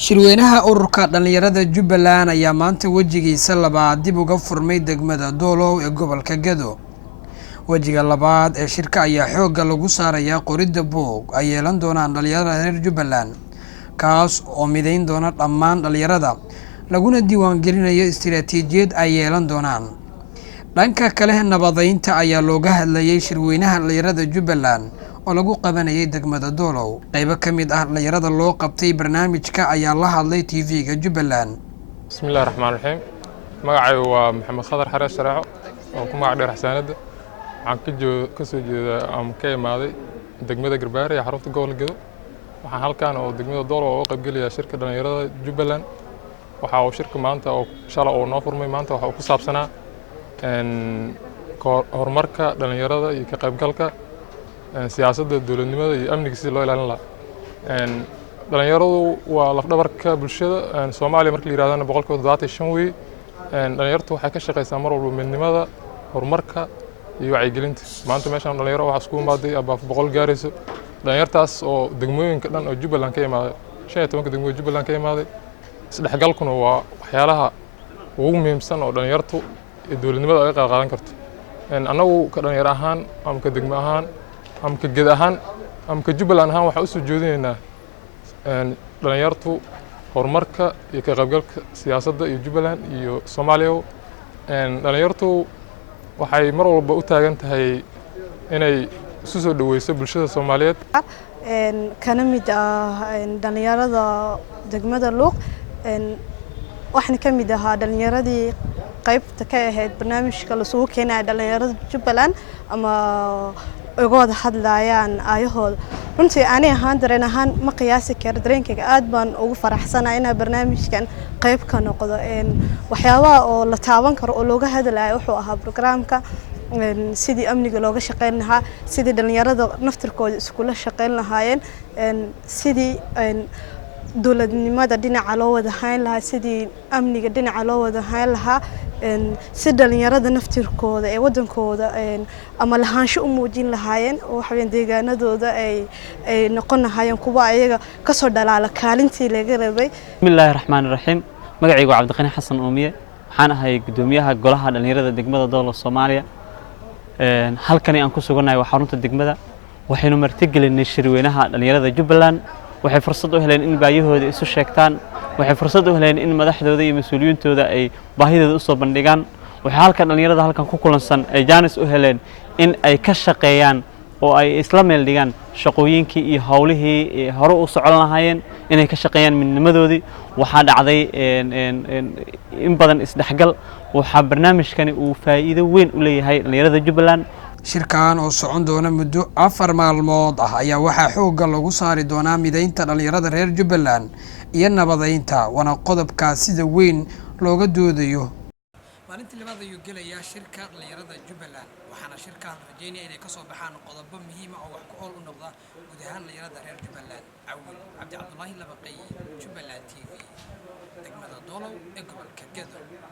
Shirweynaha ururka dhalinyarada Jubbaland ayaa maanta wajigiisa labaad dib uga furmay degmada Doolow ee gobolka Gedo. Wajiga labaad ee shirka ayaa xoogga lagu saarayaa qoridda buug ay yeelan doonaan dhalinyarada reer Jubbaland, kaas oo mideyn doona dhammaan dhalinyarada, laguna diiwaangelinayo istiraatiijiyad ay yeelan doonaan. Dhanka kale, nabadeynta ayaa looga hadlayay shirweynaha dhalinyarada Jubbaland oo lagu qabanayay degmada Doolow. Qaybo ka mid ah dhalinyarada loo qabtay barnaamijka ayaa la hadlay TV-ga Jubbaland. Bismillaahi Raxmaani Raxiim. Magacaygu waa Maxamed Khadar Xarees Shareeco oo ku magac dheer Xasaanada. Waxaan ka soo jeedaa ama ka imaaday degmada Garbaare ee xarunta gobolka Gedo. Waxaan halkaan oo degmada Doolow uga qaybgalayaa shirka dhalinyarada Jubbaland. Waxa uu shirka maanta oo shalay oo noo furmay maanta waxa uu ku saabsanaa horumarka dhalinyarada iyo ka qaybgalka siyaasadda dowladnimada iyo amniga sidii loo ilaalin lahaa. Dhalinyaradu waa laf-dhabarka bulshada Soomaaliya marka la yiraahdana 75% weey. Dhalinyartu waxay ka shaqeysaa mar walba midnimada, horumarka iyo wacyigelinta. Maanta meeshan dhalinyaro waxa isku imaaday abaaf 100 gaarayso. Dhalinyartaas oo degmooyinka dhan oo Jubbaland ka imaaday 15 degmo Jubbaland ka imaaday. Isdhexgalkuna waa waxyaalaha ugu muhiimsan oo dhalinyartu dowladnimada ay qaadan karto. Anagu ka dhalinyaro ahaan ama ka degmo ahaan ama ka Gedo ahaan ama ka Jubbaland ahaan waxa u soo jeedinaynaa dhalinyartu horumarka iyo ka qaybgalka siyaasadda iyo Jubbaland iyo Soomaaliya. Dhalinyartu waxay mar walba u taagan tahay inay isu soo dhaweyso bulshada Soomaaliyeed. Kana mid ah dhalinyarada degmada Luuq, waxaan ka mid ahaa dhalinyaradii qaybta ka ahayd barnaamijka la soo keenay dhalinyarada Jubbaland ama uga wada hadlayaan ayahooda. Runtii ani ahaan dareen ahaan ma qiyaasi karo dareenkayga, aad baan ugu faraxsanahay inaan barnaamijkan qayb ka noqdo. Waxyaabaha oo la taaban karo oo looga hadlayo wuxuu ahaa barnaamijka sidii amniga looga shaqeyn lahaa, sidii dhalinyarada naftirkooda iskula shaqeyn lahaayeen, sidii dowladnimada dhinaca loo wada hayn lahaa, sidii amniga dhinaca loo wada hayn lahaa, si dhalinyarada naftirkooda ee wadankooda ama lahaansho u muujin lahaayeen oo waxaan deegaanadooda ay noqon lahaayeen kuwa ayaga ka soo dhalaala kaalintii laga rabay. Bismillaahi Raxmaani Raxiim. Magacaygu waa Cabdiqani Xasan Uumiye. Waxaan ahay gudoomiyaha golaha dhalinyarada degmada Doolow Soomaaliya. Halkani aan ku suganahay waa xarunta degmada. Waxaynu martigelinay shirweynaha dhalinyarada Jubbaland. Waxay fursad u heleen in baahiyahooda isu sheegtaan. Waxay fursad u heleen in madaxdooda iyo mas'uuliyiintooda ay baahidooda u soo bandhigaan. Waxay halka dhalinyarada halkan ku kulansan ay jaanis u heleen in ay ka shaqeeyaan oo ay isla meel dhigaan shaqooyinkii iyo hawlihii hore u socon lahaayeen, inay ka shaqeeyaan midnimadoodii. Waxaa dhacday in badan isdhexgal. Waxaa barnaamijkani uu faa'iido weyn u leeyahay dhalinyarada Jubbaland. Shirkan oo socon doona muddo 4 maalmood ah ayaa waxaa xoogga lagu saari doonaa mideynta dhalinyarada reer Jubbaland iyo nabadeynta, wana qodobka sida weyn looga doodayo. Maalintii labaad ayuu gelayaa shirka dhalinyarada Jubbaland, waxaana shirkan rajeynaya inay ka soo baxaan qodobo muhiim ah oo wax ku ool u noqda guud ahaan dhalinyarada reer Jubbaland. Awil Cabdi Cabdullaahi Labaqay, Jubbaland TV, degmada Doolow ee gobolka Gedo.